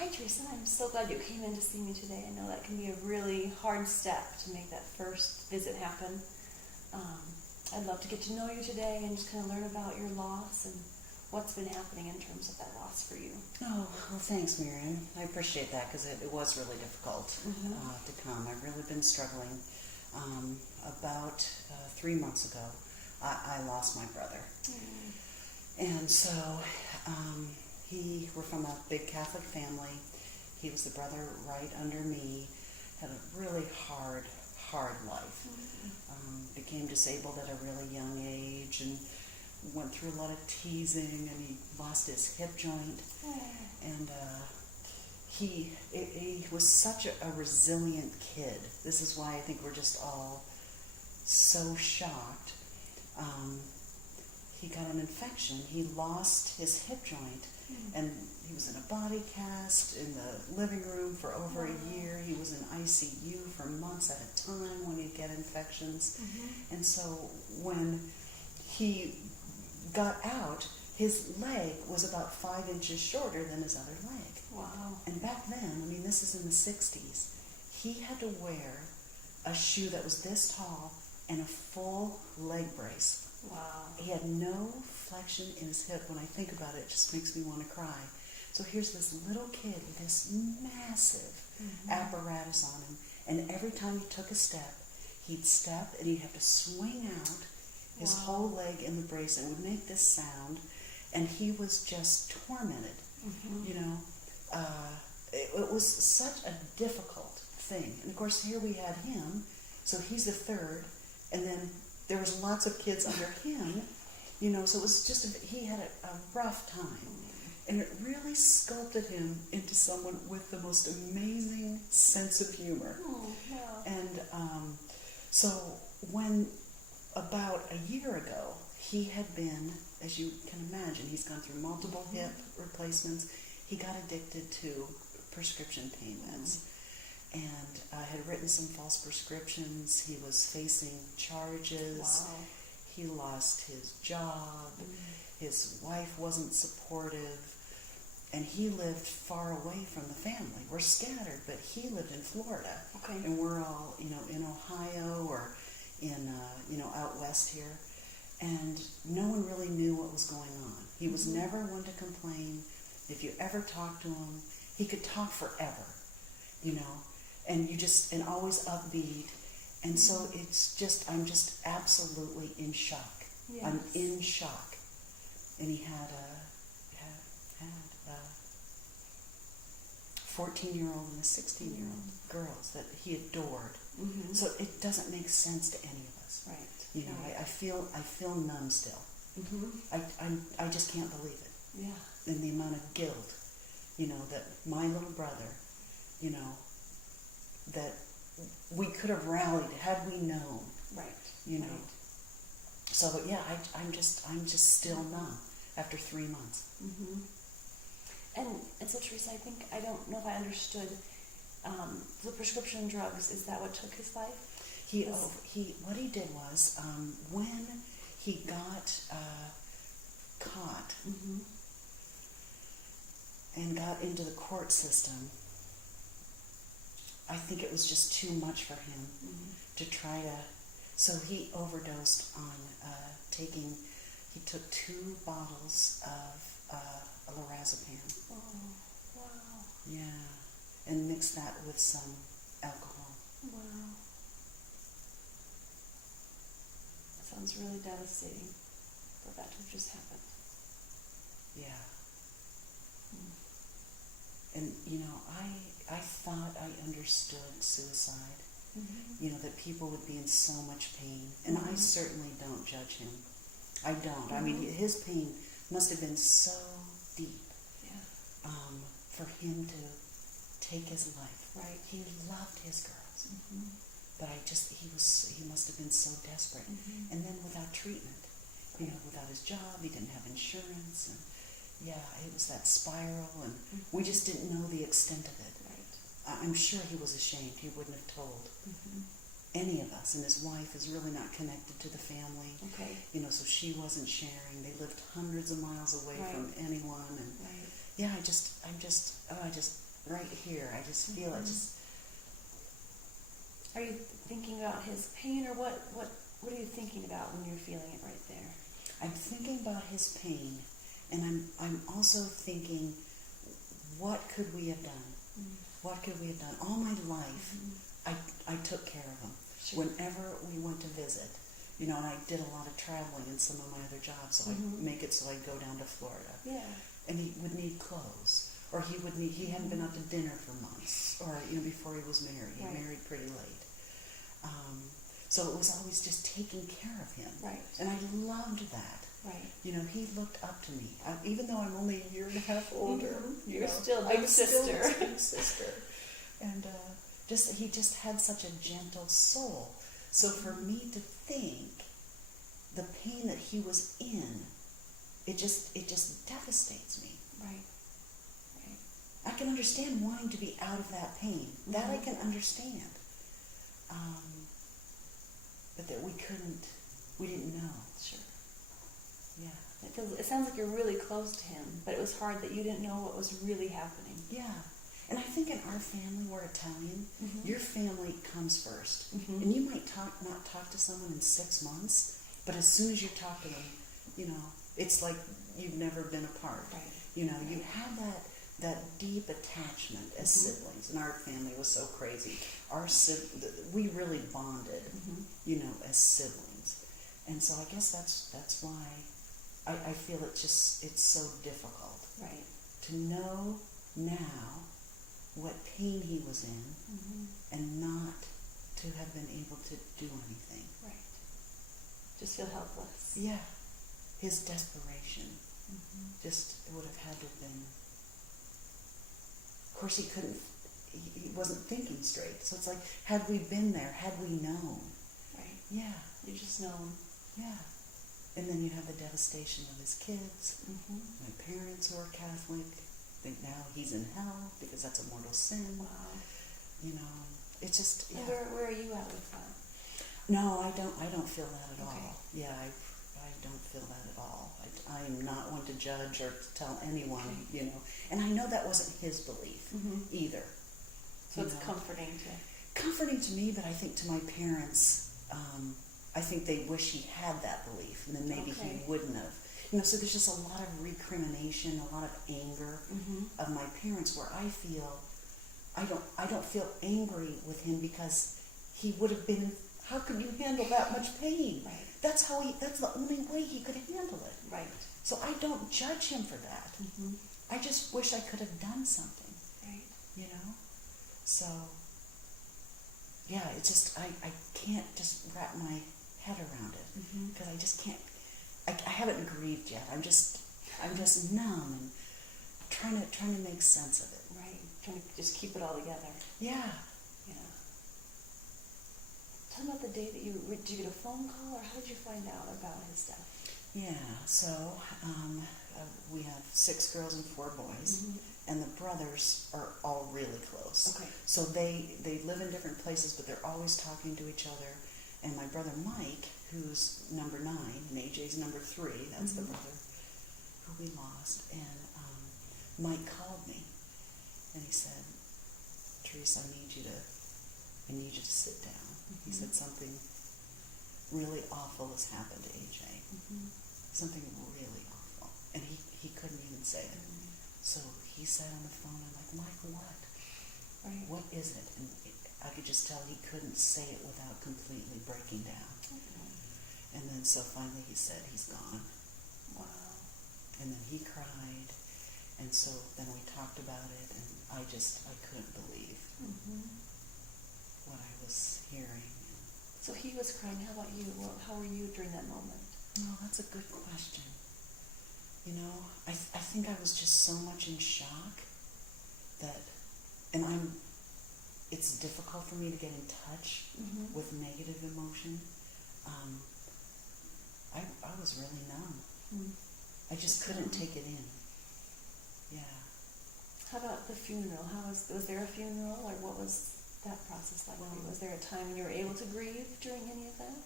Hi, Teresa. I'm so glad you came in to see me today. I know that can be a really hard step to make that first visit happen. I'd love to get to know you today and just kind of learn about your loss and what's been happening in terms of that loss for you. Oh, well, thanks, Miriam. I appreciate that because it was really difficult to come. I've really been struggling. About 3 months ago, I lost my brother. And so we're from a big Catholic family. He was the brother right under me, had a really hard life. Became disabled at a really young age and went through a lot of teasing, and he lost his hip joint. And he was such a resilient kid. This is why I think we're just all so shocked. He got an infection. He lost his hip joint, and he was in a body cast in the living room for over a year. He was in ICU for months at a time when he'd get infections. And so when he got out, his leg was about 5 inches shorter than his other leg. Wow. And back then, I mean, this is in the 60s, he had to wear a shoe that was this tall and a full leg brace. Wow. He had no flexion in his hip. When I think about it, it just makes me want to cry. So here's this little kid with this massive apparatus on him, and every time he took a step, he'd step and he'd have to swing out his whole leg in the brace and would make this sound, and he was just tormented. You know, it was such a difficult thing. And of course, here we had him, so he's the third, and then there was lots of kids under him, you know, so it was just, he had a rough time. And it really sculpted him into someone with the most amazing sense of humor. And so when about a year ago, he had been, as you can imagine, he's gone through multiple hip replacements. He got addicted to prescription pain meds. And had written some false prescriptions. He was facing charges. He lost his job. His wife wasn't supportive. And he lived far away from the family. We're scattered, but he lived in Florida. And we're all, you know, in Ohio or in, you know, out west here. And no one really knew what was going on. He was never one to complain. If you ever talked to him, he could talk forever, you know. And and always upbeat. And so I'm just absolutely in shock. I'm in shock. And he had a 14-year-old and a 16-year-old girls that he adored. So it doesn't make sense to any of us. You know, I feel numb still. I just can't believe it. And the amount of guilt, you know, that my little brother, you know, that we could have rallied had we known. You know. So yeah, I'm just still numb after 3 months. And so Teresa, I don't know if I understood the prescription drugs. Is that what took his life? What he did was when he got caught and got into the court system, I think it was just too much for him to try to. So he overdosed on he took 2 bottles of lorazepam. Yeah, and mixed that with some alcohol. That sounds really devastating for that to have just happened. Yeah. And, you know, I thought I understood suicide. You know, that people would be in so much pain. And I certainly don't judge him. I don't. I mean, his pain must have been so deep for him to take his life. He loved his girls. But he must have been so desperate. And then without treatment, you know, without his job, he didn't have insurance. And yeah, it was that spiral, and we just didn't know the extent of it. I'm sure he was ashamed. He wouldn't have told any of us. And his wife is really not connected to the family. You know, so she wasn't sharing. They lived hundreds of miles away from anyone. And yeah, I just right here. I just feel it. Just Are you thinking about his pain, or what are you thinking about when you're feeling it right there? I'm thinking about his pain, and I'm also thinking, what could we have done? What could we have done? All my life, I took care of him. Sure. Whenever we went to visit, you know, and I did a lot of traveling in some of my other jobs, so I'd make it so I'd go down to Florida. Yeah. And he would need clothes, or he hadn't been out to dinner for months, or, you know, before he was married. He married pretty late. So it was always just taking care of him. Right. And I loved that. Right. You know, he looked up to me. Even though I'm only a year and a half older. You're still big sister. Still big sister. And he just had such a gentle soul. So for me to think the pain that he was in, it just devastates me. Right. I can understand wanting to be out of that pain. That I can understand. But that we didn't know. Sure. Yeah. It sounds like you're really close to him, but it was hard that you didn't know what was really happening. Yeah. And I think in our family, we're Italian, your family comes first. And you might not talk to someone in 6 months, but as soon as you talk to them, you know, it's like you've never been apart. Right. You know, you have that deep attachment as siblings. And our family was so crazy. We really bonded, you know, as siblings. And so I guess that's why I feel it's so difficult. Right. To know now what pain he was in and not to have been able to do anything. Right. Just feel helpless. Yeah. His desperation just would have had to have been. Of course, he wasn't thinking straight. So it's like, had we been there, had we known. Right. Yeah. You just know. Yeah. And then you have the devastation of his kids. My parents who are Catholic think now he's in hell because that's a mortal sin. Wow. You know, it's just. Yeah. And where are you at with that? No, I don't feel that at Okay. all. Yeah, I don't feel that at all. I am not one to judge or to tell anyone, you know. And I know that wasn't his belief either. So it's comforting Comforting to me, but I think to my parents, I think they wish he had that belief, and then maybe he wouldn't have. You know, so there's just a lot of recrimination, a lot of anger of my parents, where I feel I don't feel angry with him because he would have been. How could you handle that much pain? Right. That's the only way he could handle it. Right. So I don't judge him for that. I just wish I could have done something. Right. You know? So, yeah, it's just, I can't just wrap my head around it. Because I just can't, I haven't grieved yet. I'm just numb and trying to make sense of it. Right. Trying to just keep it all together. Yeah. Yeah. Tell me about the day that did you get a phone call, or how did you find out about his death? Yeah, so we have 6 girls and 4 boys, and the brothers are all really close. Okay. So they live in different places, but they're always talking to each other. And my brother Mike, who's number 9, and AJ's number 3, that's the brother who we lost, and Mike called me, and he said, "Teresa, I need you to sit down." He said, "Something really awful has happened to AJ. Something really awful." And he couldn't even say it. So he sat on the phone and I'm like, "Mike, what? Right. What is it?" And I could just tell he couldn't say it without completely breaking down. And then so finally he said, "He's gone." Wow. And then he cried. And so then we talked about it, and I couldn't believe what I was hearing. So he was crying. How about you? How were you during that moment? Oh, that's a good question. You know, I think I was just so much in shock that, and it's difficult for me to get in touch with negative emotion. I was really numb. I just couldn't take it in. Yeah. How about the funeral? Was there a funeral, or what was that process like for you? Was there a time when you were able to grieve during any of that?